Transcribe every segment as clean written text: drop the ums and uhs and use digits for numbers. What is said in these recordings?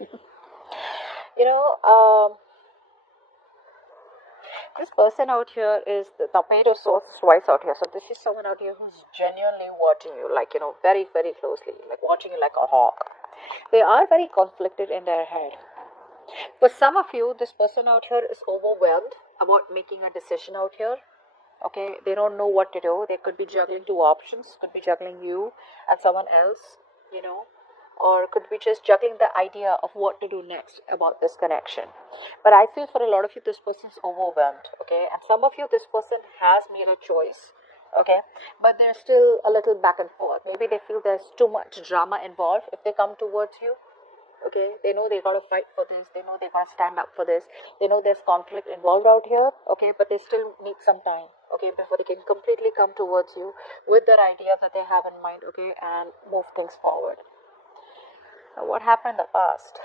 You know, this person out here is the tomato sauce twice out here. So this is someone out here who's genuinely watching you, like, very, very closely, like watching you like a hawk. They are very conflicted in their head. For some of you, this person out here is overwhelmed about making a decision out here. Okay, they don't know what to do. They could be juggling two options, could be juggling you and someone else, you know, or could be just juggling the idea of what to do next about this connection. But I feel for a lot of you, this person's overwhelmed. Okay, and some of you, this person has made a choice. Okay, but they're still a little back and forth. Maybe they feel there's too much drama involved if they come towards you. Okay, they know they gotta fight for this, they know they gotta stand up for this, they know there's conflict involved out here. Okay, but they still need some time, okay, before they can completely come towards you with their idea that they have in mind, okay, and move things forward. Now, what happened in the past?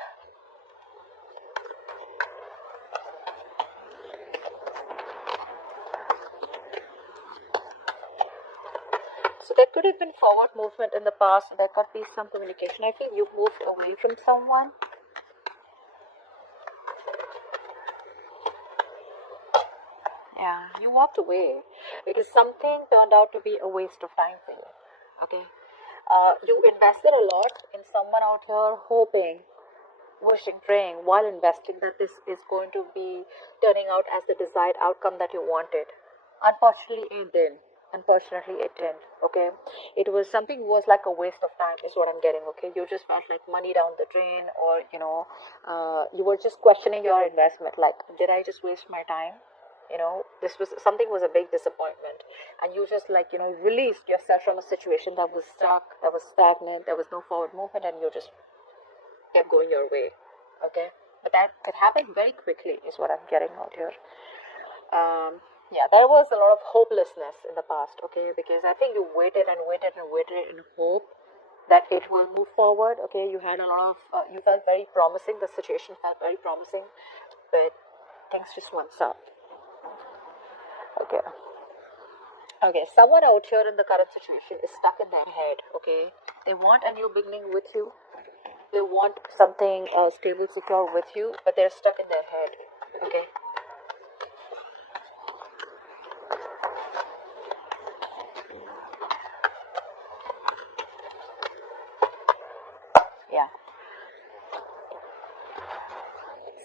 So there could have been forward movement in the past, there could be some communication. I feel you moved away from someone. Yeah, you walked away because something turned out to be a waste of time for you. Okay, you invested a lot in someone out here, hoping, wishing, praying, while investing that this is going to be turning out as the desired outcome that you wanted. Unfortunately, it didn't. Unfortunately, it didn't. Okay, it was something was like a waste of time, is what I'm getting. Okay, you just felt like money down the drain, or you were just questioning your investment. Like, did I just waste my time? This was something was a big disappointment, and you just like released yourself from a situation that was stuck, that was stagnant, there was no forward movement, and you just kept going your way. Okay, but that it happened very quickly, is what I'm getting out here. Yeah, there was a lot of hopelessness in the past. Okay, because I think you waited and waited and waited in hope that it will move forward. Okay, you had a lot of, you felt very promising. The situation felt very promising, but things just went south. Okay. Okay, someone out here in the current situation is stuck in their head. Okay, they want a new beginning with you. They want something stable, secure with you, but they're stuck in their head. Okay, yeah.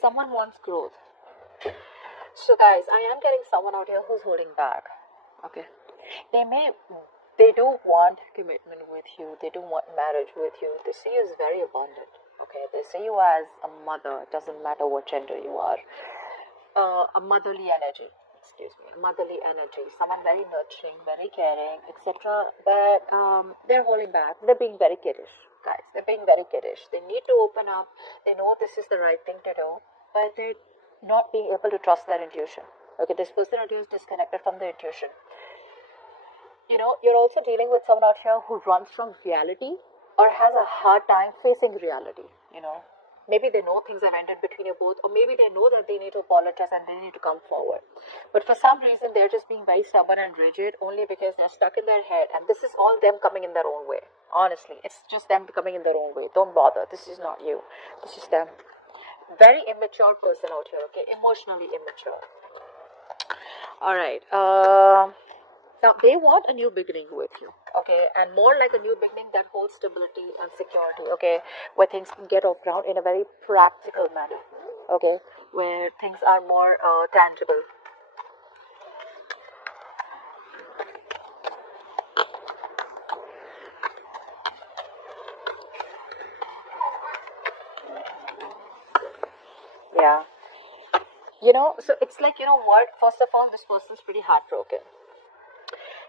Someone wants growth. So, guys, I am getting someone out here who's holding back. Okay, they may, they do want commitment with you. They do want marriage with you. They see you as very abundant. Okay, they see you as a mother. It doesn't matter what gender you are. A motherly energy, excuse me, a motherly energy, someone very nurturing, very caring, etc. But they're holding back, they're being very kiddish, guys, they're being very kiddish. They need to open up, they know this is the right thing to do, but they're not being able to trust their intuition. Okay, this person out here is disconnected from their intuition. You're also dealing with someone out here who runs from reality or has a hard time facing reality. you know Maybe they know things have ended between you both, or maybe they know that they need to apologize and they need to come forward, but for some reason they're just being very stubborn and rigid, only because they're stuck in their head, and this is all them coming in their own way. Honestly, it's just them coming in their own way. Don't bother, this is not you, this is them. Very immature person out here. Okay, emotionally immature. All right. Now they want a new beginning with you, okay, and more like a new beginning that holds stability and security, okay, where things can get off ground in a very practical manner, okay, where things are more tangible. Yeah, so it's like, what? First of all, this person's pretty heartbroken.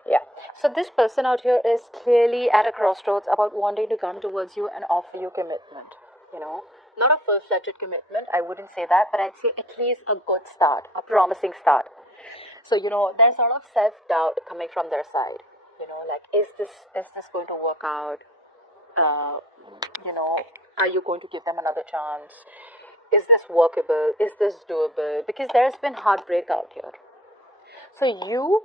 Yeah. So this person out here is clearly at a crossroads about wanting to come towards you and offer you commitment. You know, not a full-fledged commitment. I wouldn't say that, but I'd say at least a good start, a promising start. So there's a lot of self-doubt coming from their side. Like, is this going to work out? Uh, you know, are you going to give them another chance? Is this workable? Is this doable? Because there's been heartbreak out here. So you,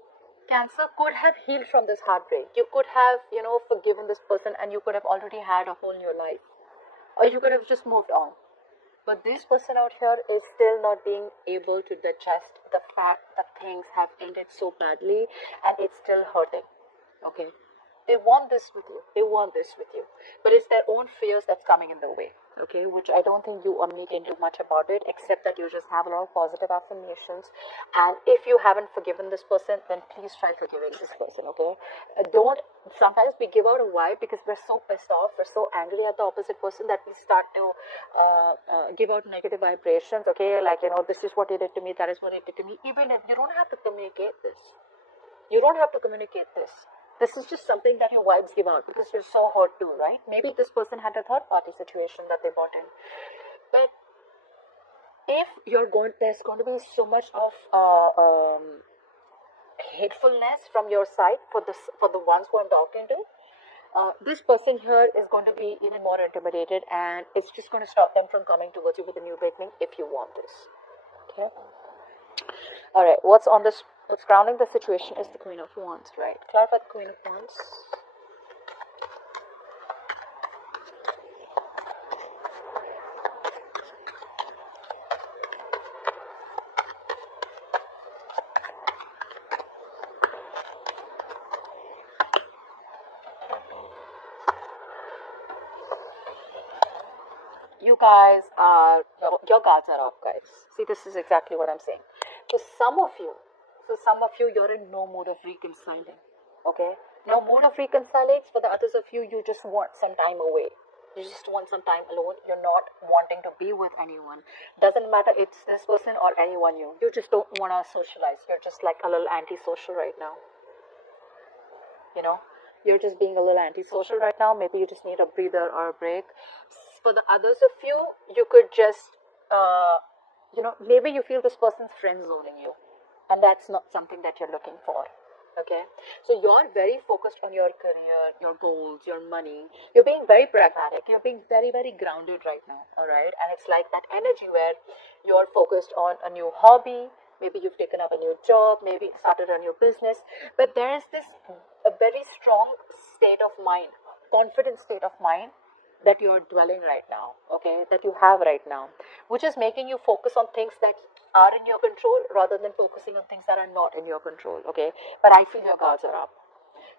Cancer, could have healed from this heartbreak. You could have, forgiven this person, and you could have already had a whole new life. Or you could have just moved on. But this person out here is still not being able to digest the fact that things have ended so badly and it's still hurting. Okay. They want this with you. They want this with you. But it's their own fears that's coming in the way. Okay, which I don't think you or me can do much about it, except that you just have a lot of positive affirmations. And if you haven't forgiven this person, then please try forgiving this person. Okay, don't. Sometimes we give out a vibe because we're so pissed off, we're so angry at the opposite person that we start to give out negative vibrations. Okay, like, this is what he did to me, that is what he did to me. Even if you don't have to communicate this, you don't have to communicate this. This is just something that your vibes give out because you're so hurt too, right? Maybe this person had a third party situation that they brought in. But if there's going to be so much of hatefulness from your side for the ones who I'm talking to. This person here is going to be even more intimidated, and it's just going to stop them from coming towards you with a new beginning if you want this. Okay. All right. What's grounding the situation is the Queen of Wands, right? Clarify the Queen of Wands. You guys are, your guards are up, guys. See, this is exactly what I'm saying. So some of you, you're in no mood of reconciling. Okay? No mood of reconciling. For the others of you, you just want some time away. You just want some time alone. You're not wanting to be with anyone. Doesn't matter it's this person or anyone you. You just don't want to socialize. You're just like a little antisocial right now. You know? You're just being a little antisocial right now. Maybe you just need a breather or a break. For the others of you, you could just, maybe you feel this person's friend zoning you, and that's not something that you're looking for. Okay, so you're very focused on your career, your goals, your money. You're being very pragmatic. You're being very, very grounded right now. All right, and it's like that energy where you're focused on a new hobby. Maybe you've taken up a new job. Maybe started a new business. But there is this a very strong state of mind, confident state of mind that you're dwelling right now, okay, that you have right now, which is making you focus on things that are in your control rather than focusing on things that are not in your control, okay. But I feel your guards are up.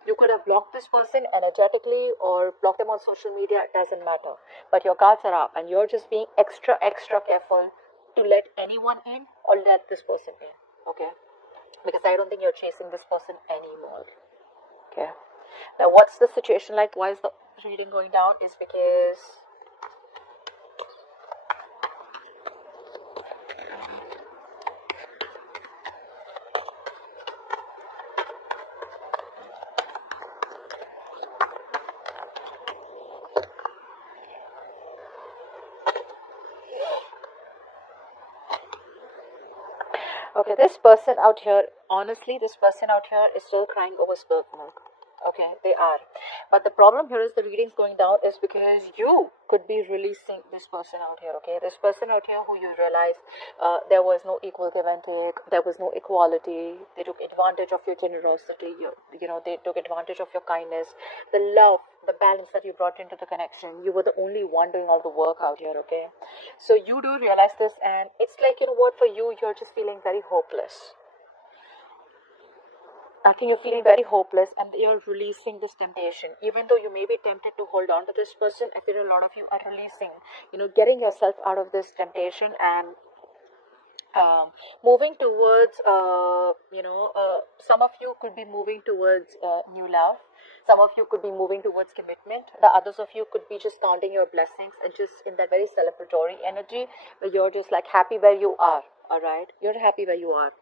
You could have blocked this person energetically or blocked them on social media, it doesn't matter. But your guards are up and you're just being extra, extra careful to let anyone in or let this person in, okay? Because I don't think you're chasing this person anymore, okay? Now, what's the situation like? Why is the reading going down? Is because okay, this person out here, honestly, this person out here is still crying over spilled milk. Okay, they are. But the problem here is the readings going down is because you could be releasing this person out here, okay? This person out here who you realize there was no equal give and take, there was no equality, they took advantage of your generosity, they took advantage of your kindness, the love, the balance that you brought into the connection. You were the only one doing all the work out here, okay? So you do realize this, and it's like, you know what, for you, you're just feeling very hopeless. I think you're feeling very hopeless and you're releasing this temptation. Even though you may be tempted to hold on to this person, I feel a lot of you are releasing, getting yourself out of this temptation and moving towards, some of you could be moving towards new love. Some of you could be moving towards commitment. The others of you could be just counting your blessings and just in that very celebratory energy where you're just like happy where you are. All right? You're happy where you are.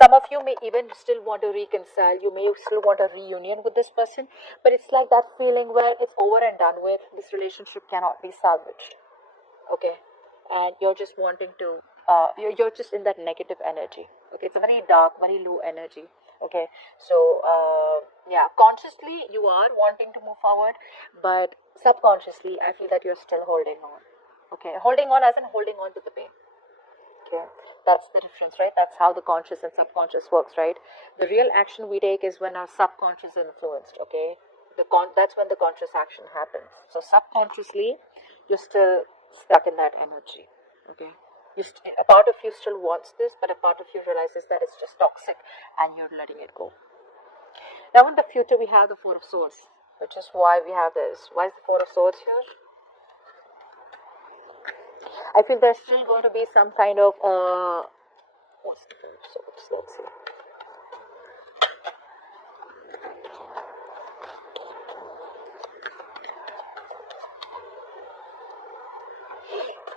Some of you may even still want to reconcile. You may still want a reunion with this person, but it's like that feeling where it's over and done with. This relationship cannot be salvaged. Okay, and you're just wanting to. You're just in that negative energy. Okay, it's a very dark, very low energy. Okay, so yeah, consciously you are wanting to move forward, but subconsciously I feel that you're still holding on. Okay, holding on as in holding on to the pain. Okay, that's the difference, right? That's how the conscious and subconscious works, right? The real action we take is when our subconscious is influenced. Okay, that's when the conscious action happens. So subconsciously, you're still stuck in that energy. Okay, a part of you still wants this, but a part of you realizes that it's just toxic, and you're letting it go. Now in the future, we have the Four of Swords, which is why we have this. Why is the Four of Swords here? I feel there's still going to be some kind of what's the Four of Swords? Let's see.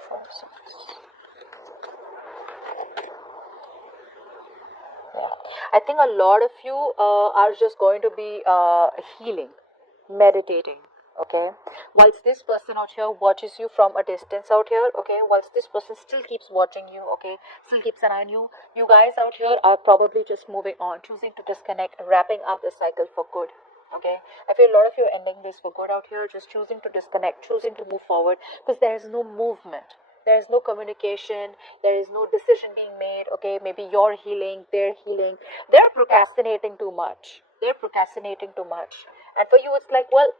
Four of Swords. Yeah. I think a lot of you are just going to be healing, meditating. Okay, whilst this person out here watches you from a distance out here, okay, whilst this person still keeps watching you, okay, still keeps an eye on you, you guys out here are probably just moving on, choosing to disconnect, wrapping up the cycle for good. Okay, I feel a lot of you are ending this for good out here, just choosing to disconnect, choosing to move forward, because there is no movement, there is no communication, there is no decision being made. Okay, maybe you're healing, they're procrastinating too much, and for you it's like, well,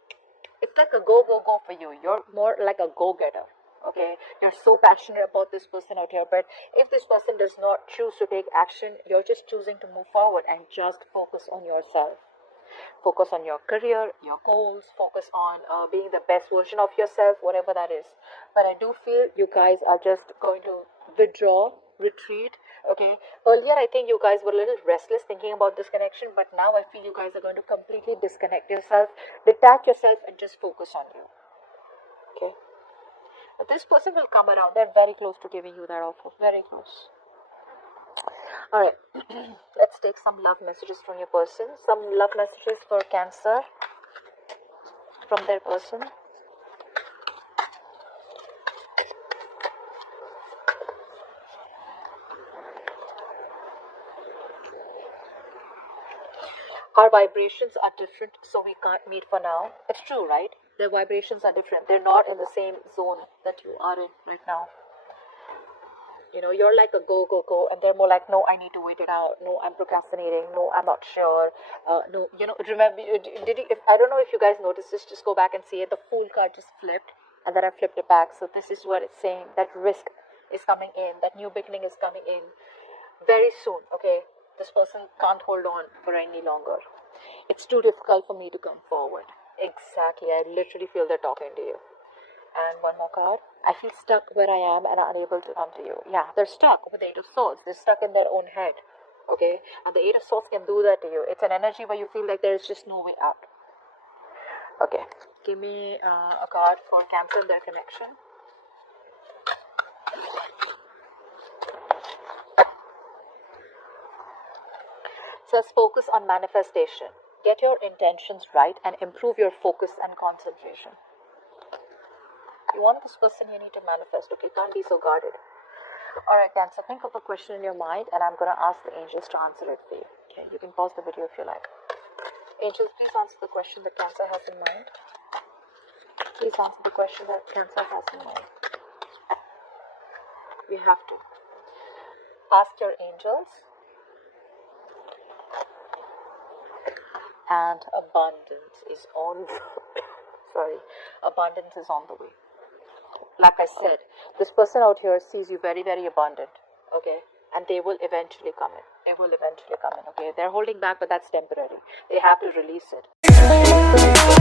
it's like a go for you. You're more like a go getter. Okay, you're so passionate about this person out here, but if this person does not choose to take action, you're just choosing to move forward and just focus on yourself. Focus on your career, your goals, focus on being the best version of yourself, whatever that is. But I do feel you guys are just going to withdraw, retreat. Okay, earlier I think you guys were a little restless thinking about this connection, but now I feel you guys are going to completely disconnect yourself, detach yourself, and just focus on you. Okay, but this person will come around. They're very close to giving you that offer, very close. All right, let's take some love messages from your person. Some love messages for Cancer from their person. Our vibrations are different, so we can't meet for now. It's true, right? Their vibrations are different. They're not in the same zone that you are in right now. You know, you're like a go, and they're more like, no, I need to wait it out. No, I'm procrastinating. No, I'm not sure. No, you know, remember, did you, if, I don't know if you guys noticed this, just go back and see it. The Fool card just flipped, and then I flipped it back. So this is what it's saying, that risk is coming in, that new beginning is coming in very soon. Okay, this person can't hold on for any longer. It's too difficult for me to come forward. Exactly, I literally feel they're talking to you. And one more card. I feel stuck where I am and unable to come to you. Yeah, they're stuck with the Eight of Swords. They're stuck in their own head. Okay? And the Eight of Swords can do that to you. It's an energy where you feel like there is just no way out. Okay. Give me a card for Cancer and their connection. It says focus on manifestation. Get your intentions right and improve your focus and concentration. You want this person, you need to manifest. Okay, can't be so guarded. Alright, Cancer, think of a question in your mind and I'm going to ask the angels to answer it for you. Okay, you can pause the video if you like. Angels, please answer the question that Cancer has in mind. Please answer the question that Cancer has in mind. You have to. Ask your angels. And abundance is on abundance is on the way. Like I said, this person out here sees you very, very abundant. Okay, and they will eventually come in. Okay, they're holding back, but that's temporary. They have to release it.